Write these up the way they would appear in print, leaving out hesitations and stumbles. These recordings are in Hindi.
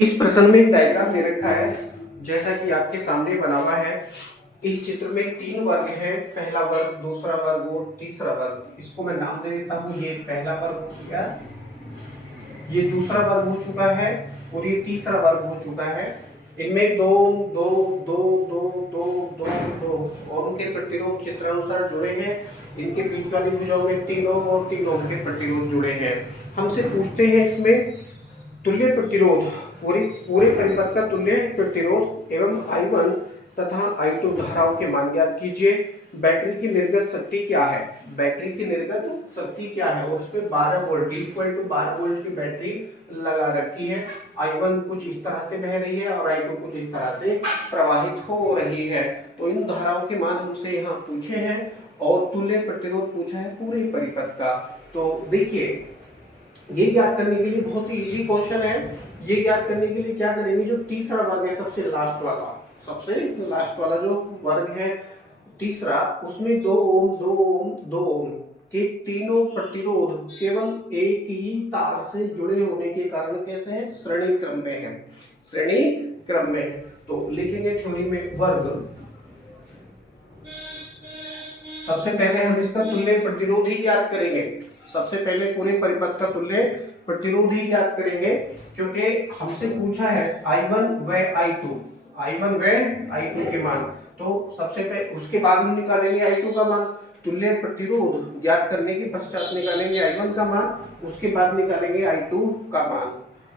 इस प्रश्न में एक डायग्राम दे रखा है जैसा कि आपके सामने बना हुआ है। इस चित्र में तीन वर्ग है, पहला वर्ग, दूसरा वर्ग और तीसरा वर्ग। इसको मैं नाम दे देता हूँ। ये पहला वर्ग हो गया, ये दूसरा वर्ग हो चुका है और ये तीसरा वर्ग हो चुका है। इनमें दो दो दो दो दो दो दो और उनके प्रतिरोध चित्रानुसार जुड़े हैं। इनके बीच वाली भुजाओं में 3 ओम और 3 ओम के प्रतिरोध जुड़े हैं। हमसे पूछते हैं इसमें तुल्य प्रतिरोध, पूरे पूरे परिपथ का तुल्य प्रतिरोध एवं I1 तथा I2 धाराओं के मान ज्ञात कीजिए। बैटरी की निर्गत शक्ति क्या है? बैटरी की निर्गत शक्ति क्या है? और उसमें 12 वोल्ट इक्वल टू 12 वोल्ट की बैटरी लगा रखी है। I1 कुछ इस तरह से बह रही है और I2 कुछ इस तरह से प्रवाहित हो रही है। तो इन धाराओं के मान हमसे यहाँ पूछे हैं और तुल्य प्रतिरोध पूछा है पूरे परिपथ का। तो देखिए, ये ज्ञात करने के लिए बहुत ही इजी क्वेश्चन है। ये ज्ञात करने के लिए क्या करेंगे, जो तीसरा वर्ग है, सबसे लास्ट वाला जो वर्ग है तीसरा, उसमें 2 ओम 2 ओम 2 ओम के तीनों प्रतिरोध केवल एक ही तार से जुड़े होने के कारण कैसे हैं? श्रेणी क्रम में है, श्रेणी क्रम में। तो लिखेंगे थ्योरी में वर्ग। सबसे पहले हम इसका तुल्य प्रतिरोध ही ज्ञात करेंगे। सबसे पहले पूरे परिपथ का तुल्य प्रतिरोध ही ज्ञात करेंगे, क्योंकि हमसे पूछा है I1 व I2, I1 व I2 के मान। तो सबसे पहले उसके बाद हम निकालेंगे I2 का मान। तुल्य प्रतिरोध ज्ञात करने के पश्चात निकालेंगे I1 का मान, उसके बाद निकालेंगे I2 का मान।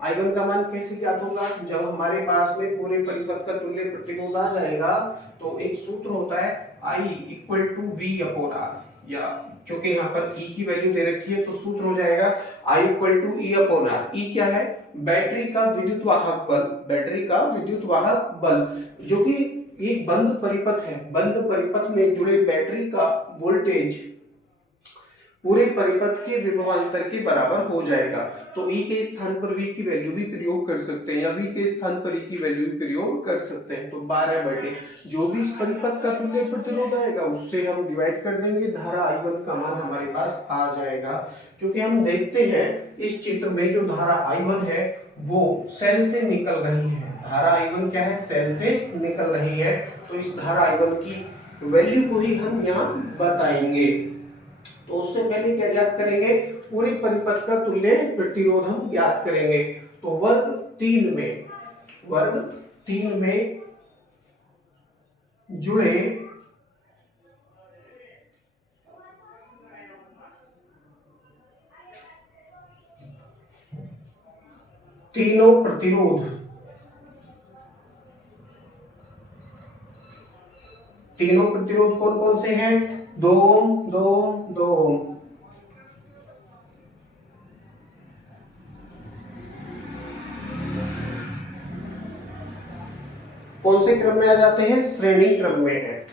I1 का मान कैसे ज्ञात होगा? जब हमारे पास में पूरे परिपथ का तुल्य प्रतिरोध आ जाएगा तो एक सूत्र होता है I equal to V upon R, या क्योंकि यहाँ पर E की वैल्यू दे रखी है तो सूत्र हो जाएगा I equal to E upon R। E क्या है? बैटरी का विद्युत वाहक बल, बैटरी का विद्युत वाहक बल, जो कि एक बंद परिपथ है। बंद परिपथ में जुड़े बैटरी का वोल्टेज पूरे परिपथ के विभवांतर के बराबर हो जाएगा। तो E के स्थान पर V की वैल्यू भी प्रयोग कर सकते हैं, या V के स्थान पर E की वैल्यू भी प्रयोग कर सकते हैं। तो 12 बटे जो भी इस परिपथ का तुल्य प्रतिरोध आएगा उससे हम डिवाइड कर देंगे, धारा I1 का मान हमारे पास आ जाएगा। क्योंकि हम देखते हैं इस चित्र में जो धारा I1 है वो सेल से निकल रही है। धारा I1 क्या है? सेल से निकल रही है। तो इस धारा I1 की वैल्यू को ही हम यहाँ बताएंगे। तो उससे पहले क्या ज्ञात करेंगे? पूरे परिपथ का तुल्य प्रतिरोध हम ज्ञात करेंगे। तो वर्ग 3 में जुड़े तीनों प्रतिरोध, तीनों प्रतिरोध कौन कौन से हैं? 2 ओम 2 ओम 2 ओम। कौन से क्रम में आ जाते हैं? श्रेणी क्रम में है,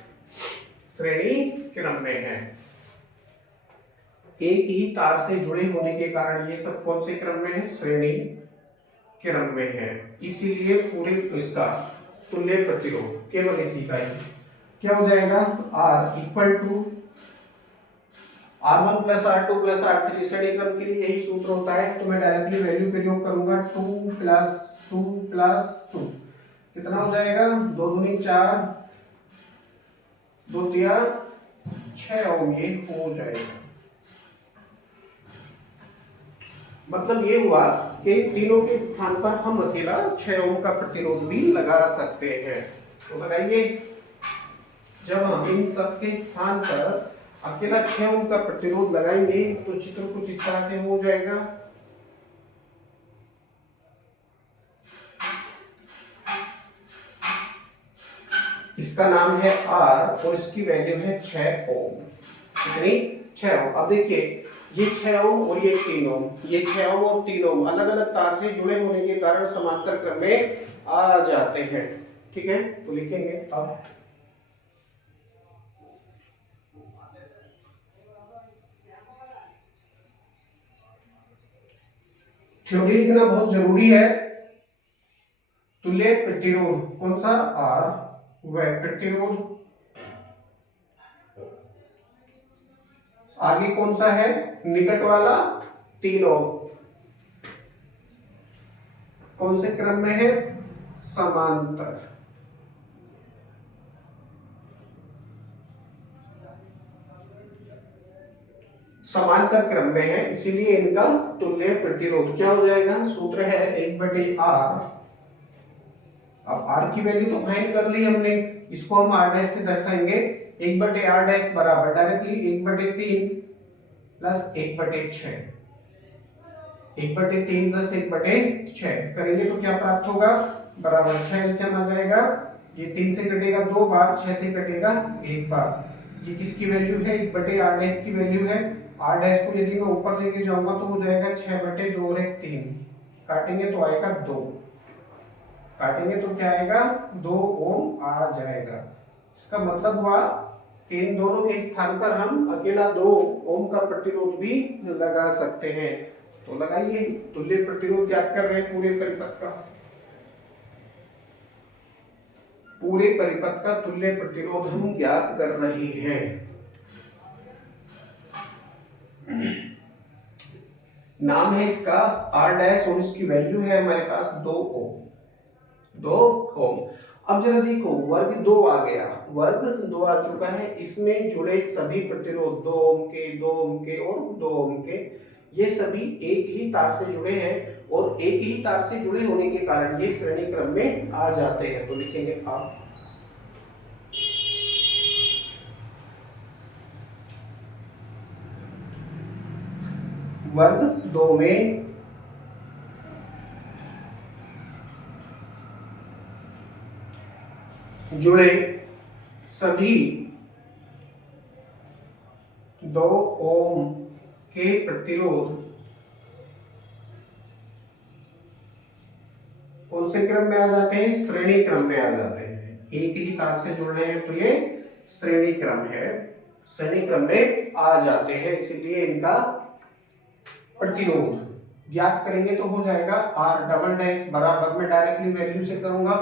श्रेणी क्रम में है। एक ही तार से जुड़े होने के कारण ये सब कौन से क्रम में है? श्रेणी क्रम में है। इसीलिए पूरे इसका तुल्य प्रतिरोध केवल इसी का ही क्या हो जाएगा? R equal to R1 plus R2 plus R3। श्रेणी क्रम के लिए यही सूत्र होता है। तो मैं डायरेक्टली वैल्यू प्रयोग करूंगा 2 प्लस 2 प्लस 2, कितना हो जाएगा? 2 दूनी 4, 2 तिया 6 ओम, ये हो जाएगा। मतलब ये हुआ कि तीनों के स्थान पर हम अकेला 6 ओम का प्रतिरोध भी लगा सकते हैं। तो लगाइए, जब हम इन सब के स्थान पर अकेला 6 ओम का प्रतिरोध लगाएंगे तो चित्र कुछ इस तरह से हो जाएगा। इसका नाम है R और इसकी वैल्यू है 6 ओम। कितनी? 6 ओम। अब देखिए, ये 6 ओम और ये 3 ओम, ये 6 ओम और 3 ओम अलग अलग तार से जुड़े होने के कारण समांतर क्रम में आ जाते हैं। ठीक है, तो लिखेंगे अब थ्योरी लिखना बहुत जरूरी है। तुल्य प्रतिरोध कौन सा? R व प्रतिरोध आगे कौन सा है? निकट वाला 3 ओम। कौन से क्रम में है? समांतर। समांतर क्रम में है, इसीलिए इनका तुल्य प्रतिरोध क्या हो जाएगा? सूत्र है 1/r। अब r की वैल्यू तो फाइंड कर ली हमने, इसको हम r डैश से दर्शाएंगे। 1/r डैश बराबर डायरेक्टली 1/3 प्लस 1/6। 1/3 प्लस 1/6 करेंगे तो क्या प्राप्त होगा? बराबर 6 एलसीएम आ जाएगा। ये 3 से कटेगा 2 बार, 6 से कटेगा 1 बार। ये किसकी वैल्यू है? 1/r डैश की वैल्यू है। r डैश को यदि मैं ऊपर लेके जाऊंगा तो हो जाएगा 6/2 और 1 3, काटेंगे तो आएगा 2, काटेंगे तो क्या आएगा? 2 ओम आ जाएगा। इसका मतलब हुआ इन दोनों के स्थान पर हम अकेला 2 ओम का प्रतिरोध भी लगा सकते हैं। तो लगाइए, तुल्य प्रतिरोध ज्ञात कर रहे हैं पूरे परिपथ का। पूरे परिपथ का तुल्य प्रतिरोध हम ज्ञात कर रहे हैं। नाम है इसका r डैश और इसकी वैल्यू है हमारे पास 2 ओम। 2 ओम। अब जरा देखो, वर्ग 2 आ गया, वर्ग 2 आ चुका है। इसमें जुड़े सभी प्रतिरोध 2 ओम के, 2 ओम के और 2 ओम के, ये सभी एक ही तार से जुड़े हैं और एक ही तार से जुड़े होने के कारण ये श्रेणी क्रम में आ जाते हैं। तो लिखेंगे आप वर्ग 2 में जुड़े सभी 2 ओम के प्रतिरोध कौन से क्रम में आ जाते हैं? श्रेणी क्रम में आ जाते हैं। एक ही तार से जुड़ रहे हैं तो ये श्रेणी क्रम है, श्रेणी क्रम में आ जाते हैं, इसीलिए इनका प्रतिरोध ज्ञात करेंगे तो हो जाएगा r डबल डैश बराबर, में डायरेक्टली वैल्यू से करूंगा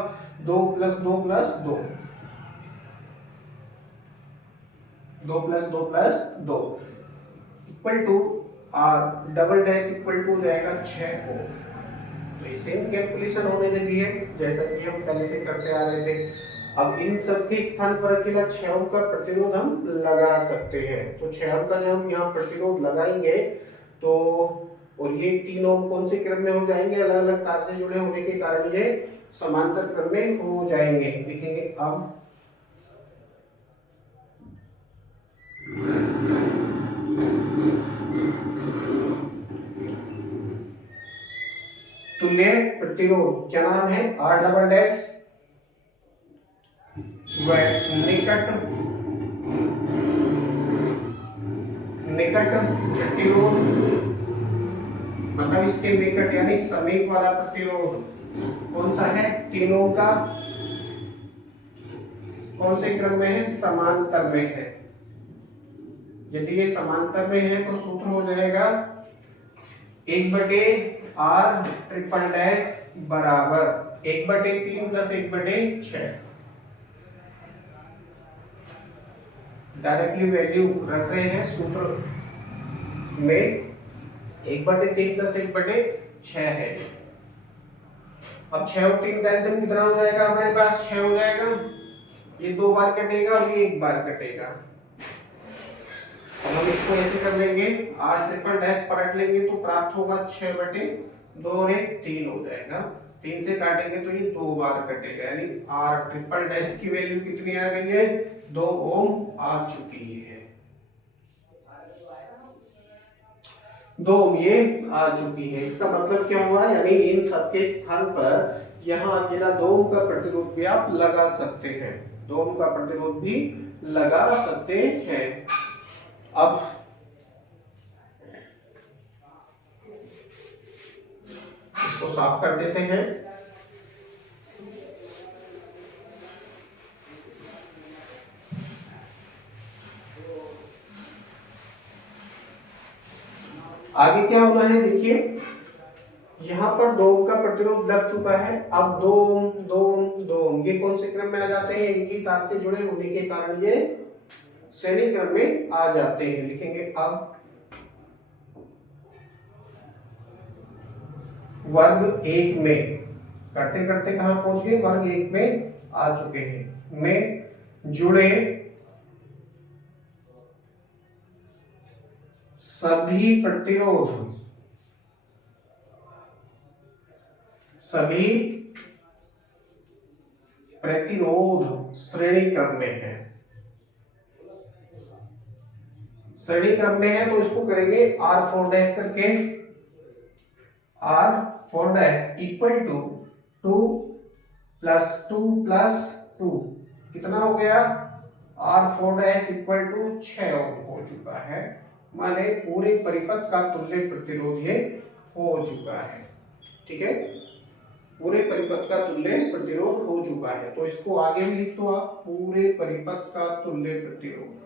2 + 2 + 2, 2 + 2 + 2 equal to r double dash equal to हो जाएगा 6 ओम। तो ये सेम कैलकुलेशन होने लगी है जैसा कि हम पहले से करते आ रहे थे। अब इन सब के स्थान पर अकेला 6 ओम का प्रतिरोध हम लगा सकते हैं। तो 6 ओम का जब हम यहाँ प्रतिरोध लगाएंगे तो, और ये 3 ओम कौन से क्रम में हो जाएंगे? अलग अलग तार से जुड़े होने के कारण ये समांतर क्रम में हो जाएंगे। लिखेंगे अब तुल्य प्रतिरोध क्या नाम है? r डबल डैश व निकट प्रतिरोध, मतलब इसके निकट यानी समीप वाला प्रतिरोध कौन सा है? 3 ओम का। कौन से क्रम में है? समांतर में है। यदि ये समांतर में है तो सूत्र हो जाएगा 1/r ट्रिपल डैश बराबर 1/3 + 1/6। डायरेक्टली वैल्यू रख रहे हैं सूत्र में, 1/3 + 1/6 है। अब 6 और 3 का एलसीएम कितना हो जाएगा? हमारे पास 6 हो जाएगा। ये 2 बार कटेगा और ये 1 बार कटेगा। अब हम इसको ऐसे कर लेंगे, r ट्रिपल डैश पलट लेंगे तो प्राप्त होगा 6/2 और 1 3 हो जाएगा। 3 से काटेंगे तो ये 2 बार कटेगा, यानी r ट्रिपल डैश की वैल्यू कितनी आ गई है? 2 ओम आ चुकी है। 2 ओम ये आ चुकी है। इसका मतलब क्या हुआ? यानी इन सबके स्थान पर यहाँ अकेला 2 ओम का प्रतिरोध भी आप लगा सकते हैं, 2 ओम का प्रतिरोध भी लगा सकते हैं। अब इसको साफ कर देते हैं। आगे क्या होना है? देखिए, यहां पर 2 ओम का प्रतिरोध लग चुका है। अब 2 ओम 2 ओम 2 ओम ये कौन से क्रम में आ जाते हैं? एक ही तार से जुड़े होने के कारण ये श्रेणी क्रम में आ जाते हैं। लिखेंगे अब वर्ग 1 में करते करते कहां पहुंच गए, वर्ग 1 में आ चुके हैं। में जुड़े सभी प्रतिरोध श्रेणी क्रम में है। श्रेणी क्रम में है तो इसको करेंगे R4 डैश करके, R4 dash equal to 2 plus 2 plus 2 कितना हो गया, R4 dash equal to 6 ohm हो चुका है। माने पूरे परिपथ का तुल्य प्रतिरोध ये हो चुका है। ठीक है, पूरे परिपथ का तुल्य प्रतिरोध हो चुका है। तो इसको आगे भी लिख दो आप, पूरे परिपथ का तुल्य प्रतिरोध,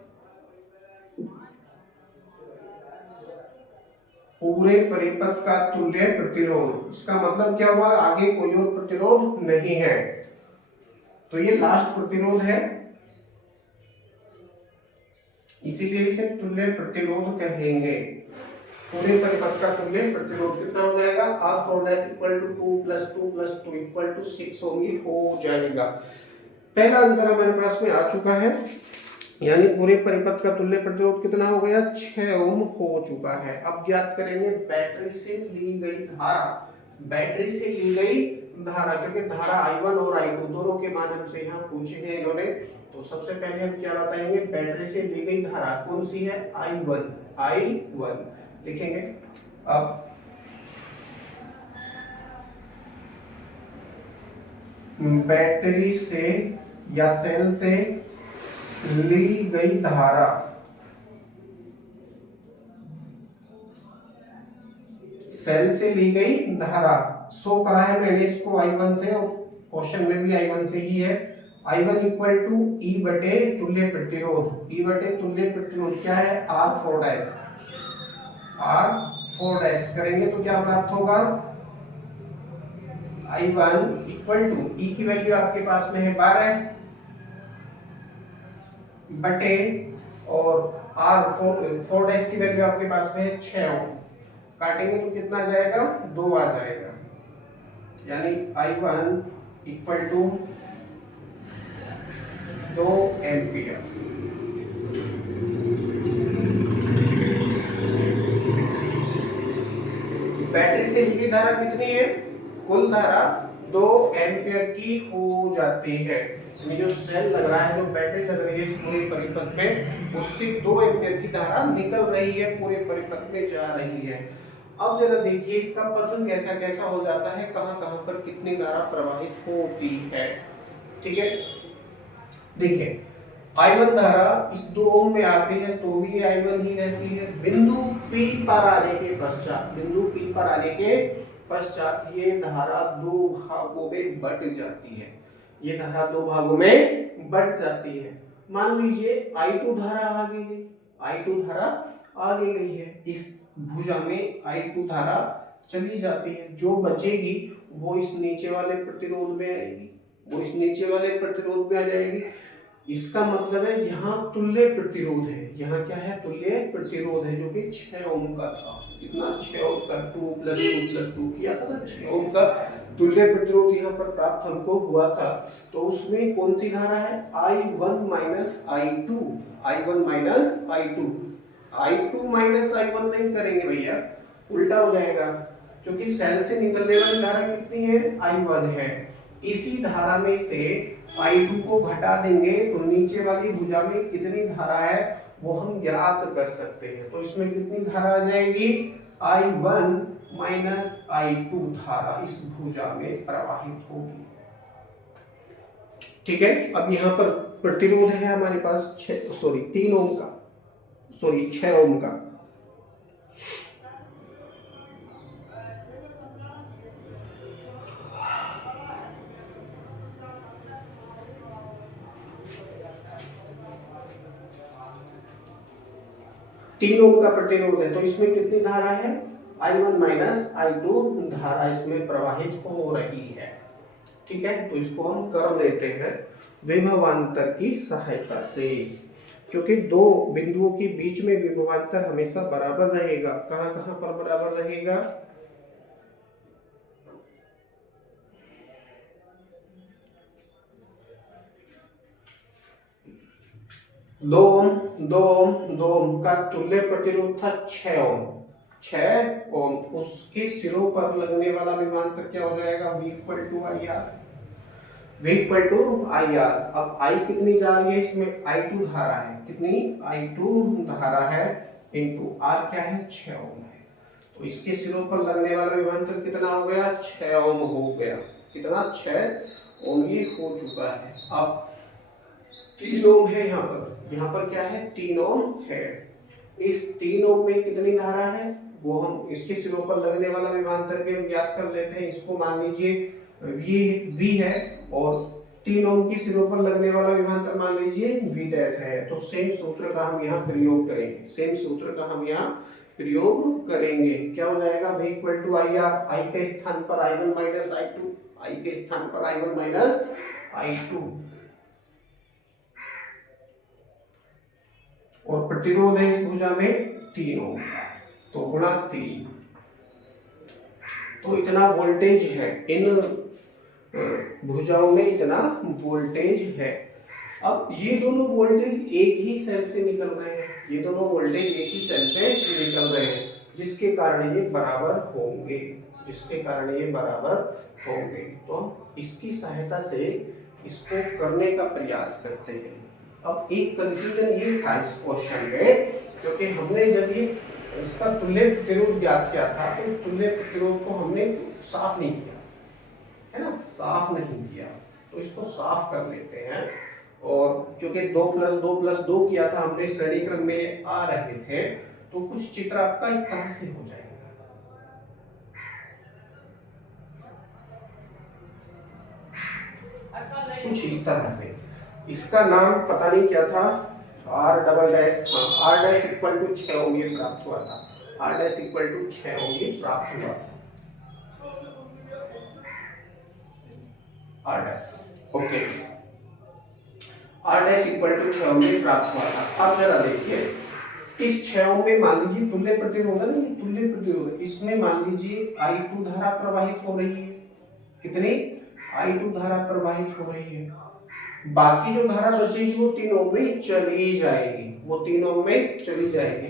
पूरे परिपथ का तुल्य प्रतिरोध। इसका मतलब क्या हुआ, आगे कोई और प्रतिरोध नहीं है, तो ये लास्ट प्रतिरोध है, इसीलिए इसे तुल्य प्रतिरोध कहेंगे। पूरे परिपथ का तुल्य प्रतिरोध कितना हो जाएगा, R4 dash equal to 2 plus 2 plus 2 equal to 6 ohm हो जाएगा। पहला आंसर हमारे पास में आ चुका है, यानी पूरे परिपथ का तुल्य प्रतिरोध कितना हो गया, 6 ओम हो चुका है। अब ज्ञात करेंगे बैटरी से ली गई धारा, बैटरी से ली गई धारा, क्योंकि धारा I1 और I2 दोनों के मान हमसे यहाँ पूछे हैं इन्होंने। तो सबसे पहले हम क्या बताएंगे, बैटरी से ली गई धारा कौन सी है, I1 लिखेंगे। अब बैटरी से या सेल से ली गई धारा, सेल से ली गई धारा शो करा है मैंने इसको I1 से, और क्वेश्चन में भी I1 से ही है। I1 इक्वल टू E बटे तुल्य प्रतिरोध, E बटे तुल्य प्रतिरोध क्या है, R4 डैश, R4 डैश करेंगे तो क्या प्राप्त होगा, I1 इक्वल टू E की वैल्यू आपके पास में है 12 बटे, और R4 डैश की वैल्यू आपके पास में है 6 ओम, काटेंगे तो कितना आ जाएगा, 2 आ जाएगा, यानी I1 equal to 2 ampere. Battery से ली गई धारा कितनी है, कुल धारा 2 एम्पियर की हो जाती है। ये जो सेल लग रहा है, जो बैटरी लग रही है इस पूरे परिपथ में, उससे 2 एम्पियर की धारा निकल रही है, पूरे परिपथ में जा रही है। अब जरा देखिए इसका पथ कैसा कैसा हो जाता है, कहां कहां पर कितनी धारा प्रवाहित होती है। ठीक है, देखिए I1 धारा इस 2 ओम में आती है तो भी I1 ही रहती है। बिंदु P पर आने के पश्चात, बिंदु P पर आने के पश्चात ये धारा 2 भागों में बट जाती है, ये धारा 2 भागों में बट जाती है। मान लीजिए I2 धारा आगे गई, I2 धारा आगे गई है, इस भुजा में I2 धारा चली जाती है, जो बचेगी वो इस नीचे वाले प्रतिरोध में आएगी, वो इस नीचे वाले प्रतिरोध में आ जाएगी। इसका मतलब है यहाँ तुल्य प्रतिरोध है, यहाँ क्या है, तुल्य प्रतिरोध है, जो कि 6 ओम का था। कितना, 6 ओम का, 2 प्लस 2 प्लस 2 किया था ना, 6 ओम का तुल्य प्रतिरोध यहाँ पर प्राप्त हमको हुआ था। तो उसमें कौन सी धारा है, I1 minus I2, I1 minus I2, I2 minus I1 नहीं करेंगे भैया, उल्टा हो जाएगा, क्योंकि सेल से निकलने वाली धारा कितनी है, I1 है। इसी धारा में से I2 को घटा देंगे तो नीचे वाली भुजा में कितनी धारा है वो हम ज्ञात कर सकते हैं। तो इसमें कितनी धारा आ जाएगी, I1 माइनस I2 धारा इस भुजा में प्रवाहित होगी। ठीक है, अब यहाँ पर प्रतिरोध है हमारे पास 3 ओम का, 6 ओम का। तीन ओम का प्रतिरोध है, तो इसमें कितनी धारा है, I1 माइनस I2 धारा इसमें प्रवाहित हो रही है। ठीक है, तो इसको हम कर लेते हैं विभवांतर की सहायता से, क्योंकि 2 बिंदुओं के बीच में विभवांतर हमेशा बराबर रहेगा। कहां कहां पर बराबर रहेगा, दो ओम का तुल्य प्रतिरोध था 6 ओम। 6 ओम, उसके सिरों पर लगने वाला विभवांतर क्या हो जाएगा? V equal to I R. V equal to I R. अब I कितनी जा रही है इसमें? I2 धारा है। कितनी? I2 धारा है इनटू R क्या है? 6 ओम है। तो इसके सिरों पर लगने वाला विभवांतर कितना हो गया? 6 ओम हो गया। कितना? 6 ओम ये हो चुका है। अब 3 ओम है यहाँ पर क्या है? 3 ओम है। इस 3 ओम में कितनी धारा है वो हम इसके सिरों पर लगने वाला विभवांतर भी हम ज्ञात कर लेते हैं। इसको मान लीजिए V है और 3 ओम के सिरों पर लगने वाला विभवांतर मान लीजिए V डैश है। तो सेम सूत्र का हम यहाँ प्रयोग करेंगे। सेम सूत्र का हम यहाँ प्रयोग करेंगे। क्या हो जाएगा? V equal to I R. I के स्थान पर I1 माइनस I2, आई के स्थान पर I1 माइनस I2, और प्रतिरोध है इस भुजा में 3 ओम, तो गुणा 3। तो इतना वोल्टेज है, इन भुजाओं में इतना वोल्टेज है। अब ये दोनों वोल्टेज एक ही सेल से निकल रहे हैं, ये दोनों वोल्टेज एक ही सेल से निकल रहे हैं, जिसके कारण ये बराबर होंगे, जिसके कारण ये बराबर होंगे। तो इसकी सहायता से इसको करने का प्रयास करते हैं। अब एक कंफ्यूजन ये था इस क्वेश्चन में, क्योंकि हमने जब ये इसका तुल्य प्रतिरोध ज्ञात किया था तो इस तुल्य प्रतिरोध को हमने साफ नहीं किया है ना, साफ नहीं किया। तो इसको साफ कर लेते हैं। और क्योंकि 2 + 2 किया था हमने, श्रेणी क्रम में आ रहे थे, तो कुछ चित्र आपका इस तरह से हो जाएगा। कुछ इस तरह से। इसका नाम पता नहीं क्या था, R double dash, R dash equal to 6 ohm ये प्राप्त हुआ था। R dash equal to 6 ohm ये प्राप्त हुआ था। R dash, okay, R dash equal to 6 ohm ये प्राप्त हुआ था। अब जरा देखिए, इस 6 ओम में मान लीजिए तुल्य प्रतिरोध है ना, ये तुल्य प्रतिरोध, इसमें मान लीजिए I2 धारा प्रवाहित हो रही है। कितनी? I2 धारा प्रवाहित हो रही है। बाकी जो धारा बचेगी वो 3 ओम में चली जाएगी, वो 3 ओम में चली जाएगी।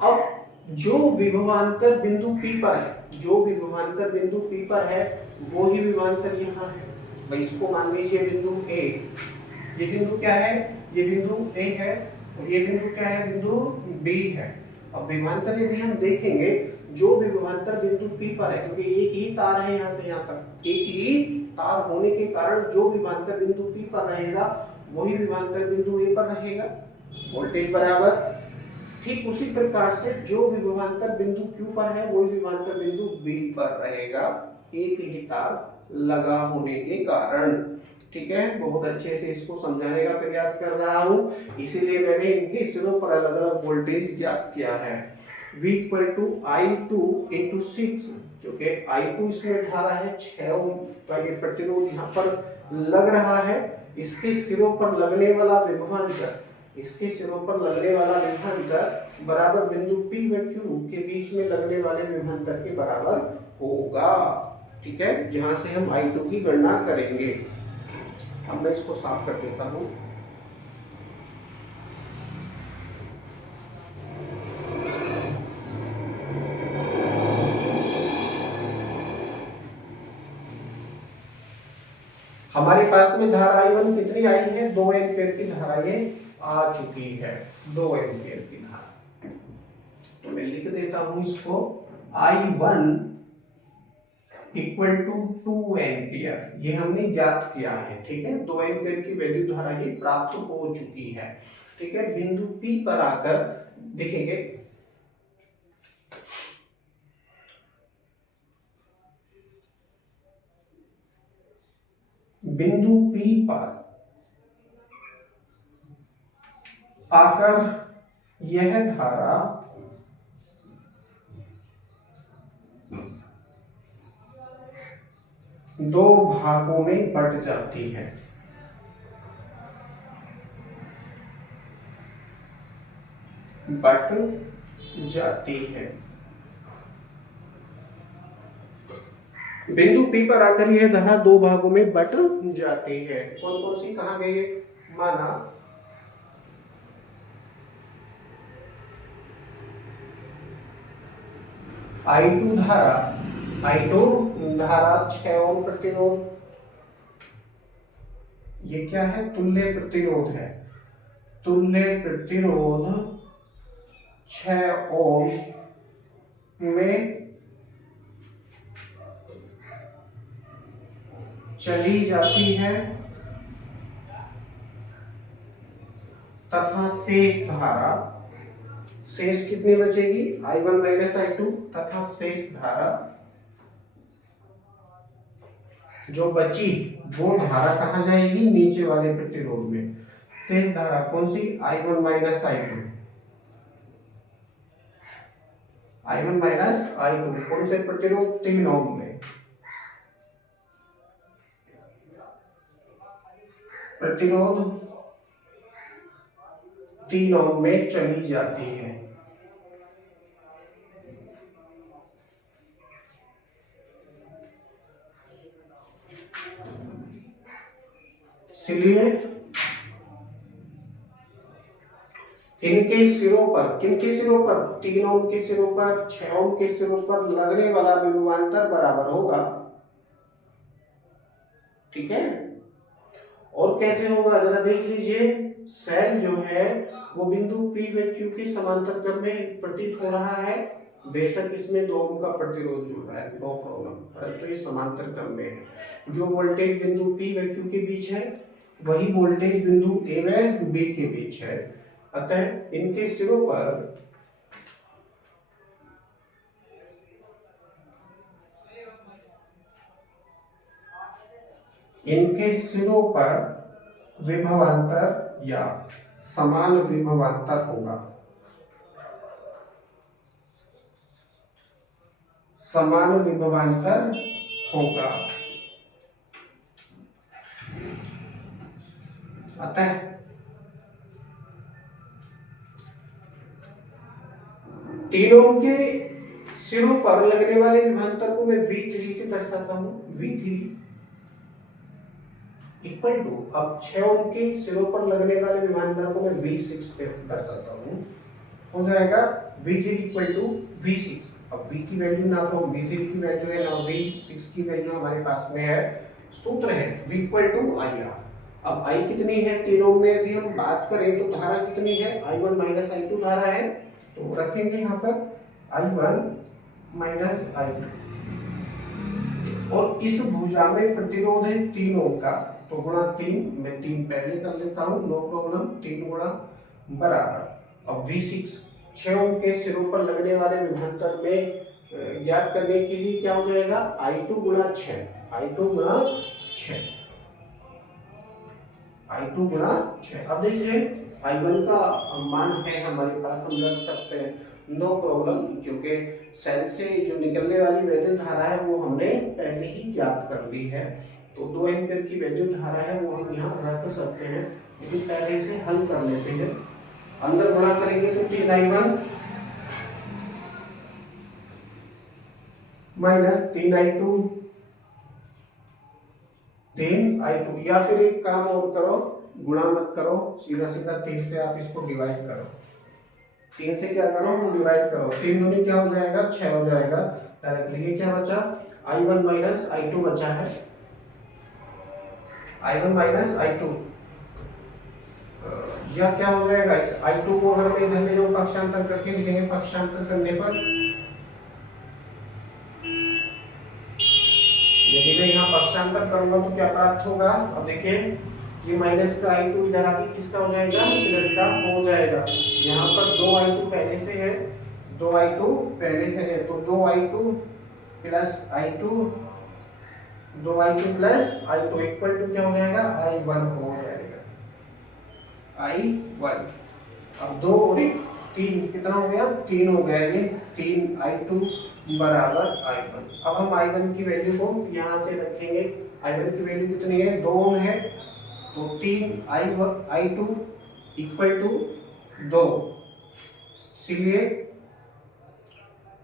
अब जो विभवांतर बिंदु P पर है, जो विभवांतर बिंदु P पर है वो ही विभवांतर यहाँ है। भाई इसको मान लीजिए बिंदु A। ये बिंदु क्या है? ये बिंदु A है, और ये बिंदु क्या है? बिंदु B है। अब विभवांतर यदि हम देखेंगे, जो विभवांतर बिंदु P पर है, क्योंकि एक ही तार है यहाँ से यहाँ तक, एक ही तार होने के कारण जो विभवांतर बिंदु P पर रहेगा वही विभवांतर बिंदु A पर रहेगा, वोल्टेज बराबर। ठीक उसी प्रकार से जो विभवांतर बिंदु Q पर है वही विभवांतर बिंदु B पर रहेगा, एक ही तार लगा होने के कारण। ठीक है, बहुत अच्छे से इसको समझाने का प्रयास कर रहा हूँ, इसीलिए मैंने इनके सिरों पर अलग अलग वोल्टेज ज्ञात किया है। V equal to I2 into 6, क्योंकि I2 इसमें धारा है 6 ओम का ये प्रतिरोध यहाँ पर लग रहा है। इसके सिरों पर लगने वाला विभवांतर, इसके सिरों पर लगने वाला विभवांतर बराबर बिंदु P व Q के बीच में लगने वाले विभवांतर के बराबर होगा। ठीक है, जहां से हम I2 की गणना करेंगे। अब मैं इसको साफ कर देता हूं। हमारे पास में धारा I1 कितनी आई है? 2 एम्पीयर की धारा ये आ चुकी है, 2 एम्पीयर की धारा। तो मैं लिख देता हूं इसको, I1 इक्वल टू 2 एम्पीयर, ये हमने ज्ञात किया है। ठीक है, 2 एम्पीयर की वैल्यू धारा ये प्राप्त हो चुकी है। ठीक है, बिंदु P पर आकर देखेंगे, बिंदु P पर आकर यह धारा दो भागों में बट जाती है। बट जाती है। बिंदु P पर आकर यह धारा दो भागों में बट जाती है। कौन कौन सी? कहाँ गई? माना I2 धारा, I2 धारा 6 ओम प्रतिरोध, ये क्या है? तुल्य प्रतिरोध है। तुल्य प्रतिरोध 6 ओम में चली जाती है तथा शेष धारा, शेष कितनी बचेगी? I1 माइनस I2, तथा शेष धारा जो बची वो धारा कहाँ जाएगी? नीचे वाले प्रतिरोध में। शेष धारा कौन सी? I1 minus I2, I1 minus I2 कौन से प्रतिरोध? 3 ओम में। प्रतिरोध 3 ओम में चली जाती है। इसलिए इनके सिरों पर, किनके सिरों पर? 3 ओम के सिरों पर, 6 ओम के सिरों पर लगने वाला विभवांतर बराबर होगा। ठीक है? और कैसे होगा जरा देख लीजिए। सेल जो है वो बिंदु P व Q के समांतर क्रम में प्रतीत हो रहा है। बेशक इसमें 2 ओम का प्रतिरोध जुड़ रहा है, नो प्रॉब्लम, परंतु ये समांतर क्रम में है। जो वोल्टेज बिंदु P व Q के बीच है वही वोल्टेज बिंदु A व B के बीच है। अतः इनके सिरों पर विभवांतर या समान विभवांतर होगा। समान विभवांतर होगा। अतः तीनों के सिरों पर लगने वाले विभवांतर को मैं V3 से दर्शाता हूं। V3 इक्वल टू, अब 6 ओम के सिरों पर लगने वाले विभवांतर को मैं V6 से दर्शाता हूं। हो जाएगा V3 इक्वल टू V6। अब V की वैल्यू ना तो V3 की वैल्यू है ना V6 की वैल्यू हमारे पास में है। सूत्र है V इक्वल टू IR। अब I कितनी है? 3 ओम में यदि हम बात करें तो धारा कितनी है? I1 माइनस I2 धारा है, तो रखेंगे यहाँ पर I1 माइनस I2, और इस भुजा में प्रतिरोध है 3 ओम का, तो गुणा 3, मैं 3 पहले कर लेता हूँ, नो प्रॉब्लम। 3 गुणा बराबर, अब V6 6 ओम के सिरों पर लगने वाले विभवांतर में ज्ञात करने के लिए क्या हो जाएगा? I2 गुणा 6, I2 गुणा 6, I2 गुणा 6। अब देखिए I1 का मान है हमारे पास, हम रख सकते हैं, नो प्रॉब्लम, क्योंकि सेल से जो निकलने वाली वैद्युत धारा है वो हमने पहले ही ज्ञात कर ली है। तो 2 एम्पीयर की वैद्युत धारा है वो हम यहाँ रख सकते हैं, लेकिन पहले इसे हल कर लेते हैं। अंदर गुणा करेंगे तो 3I1 माइनस 3I2, 3I2, या फिर एक काम और करो, गुणा मत करो, सीधा सीधा 3 से आप इसको डिवाइड करो। 3 से क्या करो? डिवाइड करो। 3 दूनी क्या हो जाएगा? 6 हो जाएगा डायरेक्टली। ये क्या बचा? I1 माइनस I2 बचा है, I1 माइनस I2, यह क्या हो जाएगा? इस I2 को अगर मैं इधर ले जाऊं पक्षांतर करके लिखेंगे, पक्षांतर करने पर यदि मैं यहाँ पक्षांतर करूंगा तो क्या प्राप्त होगा? अब देखिए ये माइनस का I2 इधर आके किसका हो जाएगा? प्लस का हो जाएगा। यहाँ पर 2I2 पहले से है, 2I2 पहले से है, तो 2I2 plus I2, 2I2 plus I2 equal to क्या हो जाएगा? I1 हो जाएगा, I1। अब 2 और 3 कितना हो गया? 3 हो गया। ये 3I2 बराबर I1। अब हम I1 की वैल्यू को यहाँ से रखेंगे। I1 की वैल्यू कितनी है? 2 ओम है, तो 3I2 इक्वल टू 2, इसलिए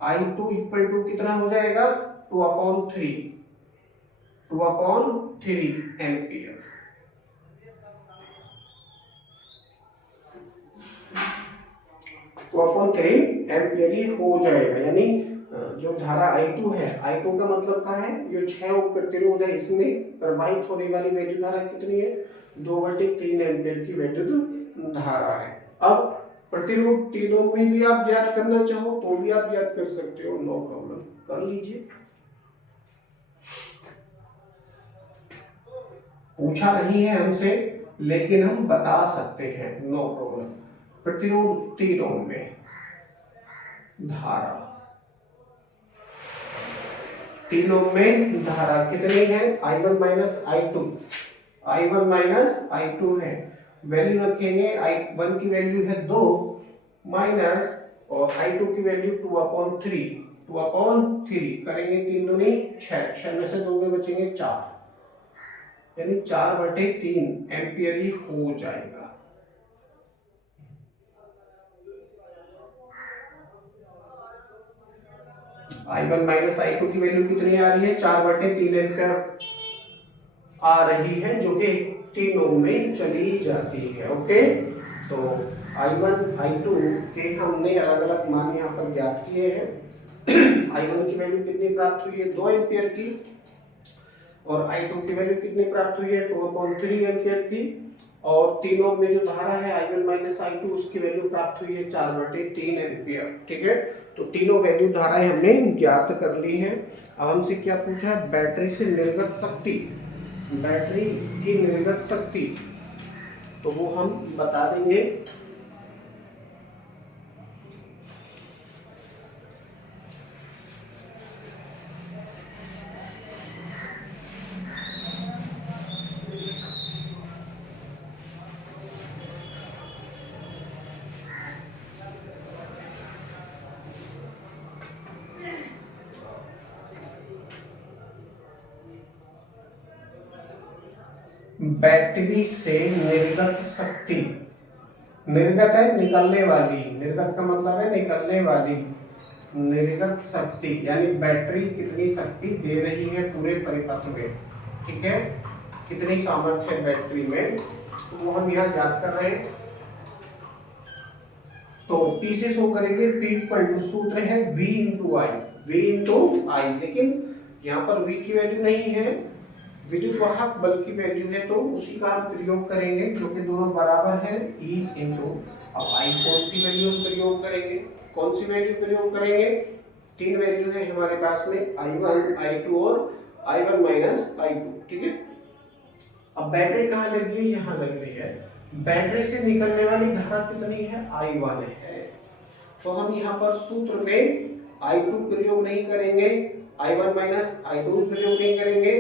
I2 इक्वल टू कितना हो जाएगा? 2/3, 2/3 एम्पियर। तो 3 एम्पियर ही हो जाएगा, यानी जो धारा I2 है, I2 का मतलब क्या है, जो 6 ओम प्रतिरोध है इसमें प्रवाहित होने वाली वैद्युत धारा कितनी है, 2/3 एम्पीयर की वैद्युत धारा है। अब प्रतिरोध 3 ओम में भी आप ज्ञात करना चाहो तो भी आप ज्ञात कर सकते हो, नो प्रॉब्लम, कर लीजिए। पूछा नहीं है हमसे लेकिन हम बता सकते हैं, नो प्रॉब्लम। प्रतिरोध 3 ओम में धारा, 3 ओम में धारा कितनी है, I1 minus I2, I1 minus I2 है। वैल्यू रखेंगे, I1 की वैल्यू है 2 माइनस और I2 की वैल्यू 2/3, 2/3 करेंगे, 3 दूनी 6, 6 में से 2 के बचेंगे 4, यानी 4/3 एम्पियर ही हो जाएगा। I1 माइनस I2 की वैल्यू कितनी आ रही है, 4/3 एम्पियर आ रही है, जो कि 3 ओम में चली जाती है। ओके, तो I1 I2 के हमने अलग अलग मान यहाँ पर ज्ञात किए हैं। I1 की वैल्यू कितनी प्राप्त हुई है, 2 एम्पियर की, और I2 की वैल्यू कितनी प्राप्त हुई है, 2/3 एम्पियर की, और 3 ओम में जो धारा है I1 माइनस I2 उसकी वैल्यू प्राप्त हुई है 4/3 एम्पियर। ठीक है, तो तीनों वैल्यू धाराएं हमने ज्ञात कर ली हैं। अब हमसे क्या पूछा है, बैटरी से निर्गत शक्ति, बैटरी की निर्गत शक्ति, तो वो हम बता देंगे। बैटरी से निर्गत शक्ति, निर्गत है निकलने वाली, निर्गत का मतलब है निकलने वाली, निर्गत शक्ति यानी बैटरी कितनी शक्ति दे रही है पूरे परिपथ में। ठीक है, कितनी सामर्थ्य है बैटरी में, तो वो हम यहाँ याद कर रहे हैं। तो P से शो करेंगे, P इक्वल टू सूत्र है V into I, V into आई, लेकिन यहाँ पर V की वैल्यू नहीं है, विद्युत वाहक बल की वैल्यू है, तो उसी का हम प्रयोग करेंगे, जो कि दोनों बराबर है E इंटू। अब I कौन सी वैल्यू हम प्रयोग करेंगे, कौन सी वैल्यू प्रयोग करेंगे, 3 वैल्यू है हमारे पास में, I1 I2 और I1 माइनस I2। ठीक है, अब बैटरी कहाँ लगी है, यहाँ लग रही है, बैटरी से निकलने वाली धारा कितनी है, I1 है, तो हम यहाँ पर सूत्र में I2 प्रयोग नहीं करेंगे, I1 माइनस I2 प्रयोग नहीं करेंगे,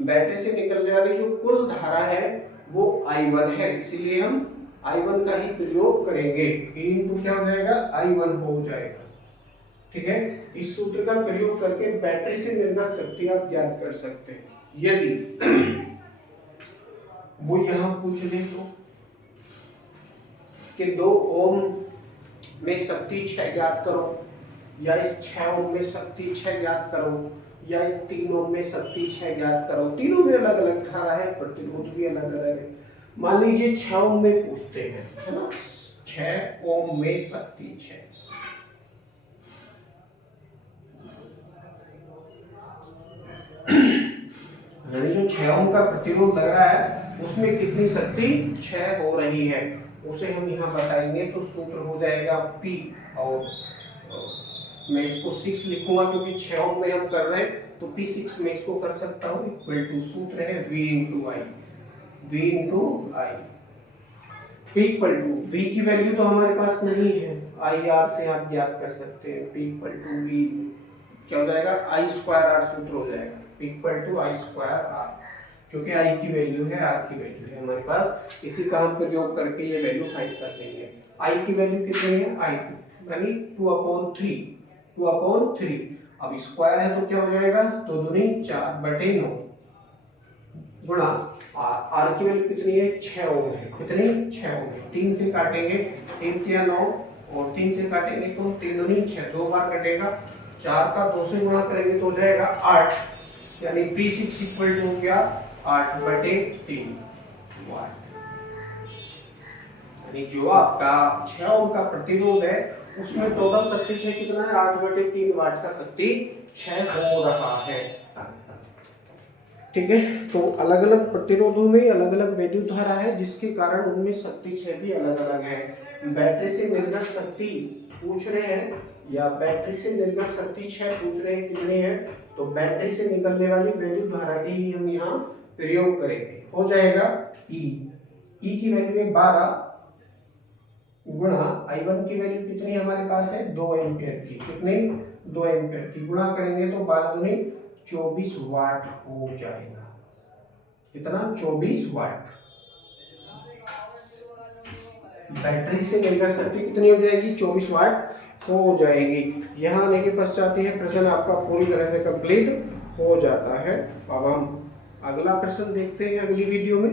बैटरी से निकलने वाली जो कुल धारा है वो I1 है, इसीलिए हम I1 का ही प्रयोग करेंगे। E इंटू क्या हो जाएगा, I1 हो जाएगा। ठीक है, इस सूत्र का प्रयोग करके बैटरी से निर्गत शक्ति आप ज्ञात कर सकते हैं। यदि वो यहां पूछ ले तो कि 2 ओम में शक्ति 6 ज्ञात करो, या इस 6 ओम में शक्ति 6 ज्ञात करो, या इस 3 ओम में शक्ति 6 ज्ञात करो, तीनों में अलग अलग धारा है, प्रतिरोध भी अलग अलग है। मान लीजिए 6 ओम में पूछते हैं, है ना, 6 ओम में शक्ति 6, यानी जो 6 ओम का प्रतिरोध लग रहा है उसमें कितनी शक्ति 6 हो रही है, उसे हम यहाँ बताएंगे। तो सूत्र हो जाएगा P, और मैं इसको 6 लिखूंगा क्योंकि 6 ओम में हम कर रहे हैं, तो P6 में इसको कर सकता हूँ, इक्वल टू सूत्र है V into I, V into I. P equal to, V की वैल्यू तो हमारे पास नहीं है, IR से आप ज्ञात कर सकते हैं। P इक्वल टू V क्या हो जाएगा, I स्क्वायर R सूत्र हो जाएगा, P equal to I square R, क्योंकि I की वैल्यू है, R की वैल्यू है हमारे पास, इसी का हम प्रयोग करके ये वैल्यू फाइंड कर लेंगे। I की वैल्यू कितनी है, I2 यानी 2/3, 2/3, अब स्क्वायर है तो क्या हो जाएगा, 2 दूनी 4/9 गुणा R की वैल्यू कितनी है, 6 ओम है, कितनी 6 ओम है, 3 से काटेंगे, 3 या 9 और 3 से काटेंगे तो 3 दूनी 6, 2 बार कटेगा, 4 का 2 से गुणा करेंगे तो हो जाएगा 8, यानी P6 इक्वल टू हो गया 8/3 वाट। यानी जो आपका 6 ओम का प्रतिरोध है उसमें टोटल शक्ति क्षय कितना है, 8/3 वाट का शक्ति क्षय हो रहा है। ठीक है, तो अलग अलग प्रतिरोधों में अलग अलग वैद्युत धारा है जिसके कारण उनमें शक्ति क्षय भी अलग अलग है। बैटरी से निर्गत शक्ति पूछ रहे हैं या बैटरी से निर्गत शक्ति क्षय पूछ रहे हैं कितनी है, तो बैटरी से निकलने वाली वैद्युत धारा की ही हम यहाँ प्रयोग करेंगे। हो जाएगा ई की वैल्यू है 12 गुणा I1 की वैल्यू कितनी हमारे पास है 2 एम्पियर की, कितनी 2 एम्पियर की, गुणा करेंगे तो 12 दूनी 24 वाट हो जाएगा। कितना 24 वाट। बैटरी से निर्गत शक्ति कितनी हो जाएगी 24 वाट हो जाएगी। यहाँ आने के पश्चात यह प्रश्न आपका पूरी तरह से कंप्लीट हो जाता है। अब हम अगला प्रश्न देखते हैं अगली वीडियो में।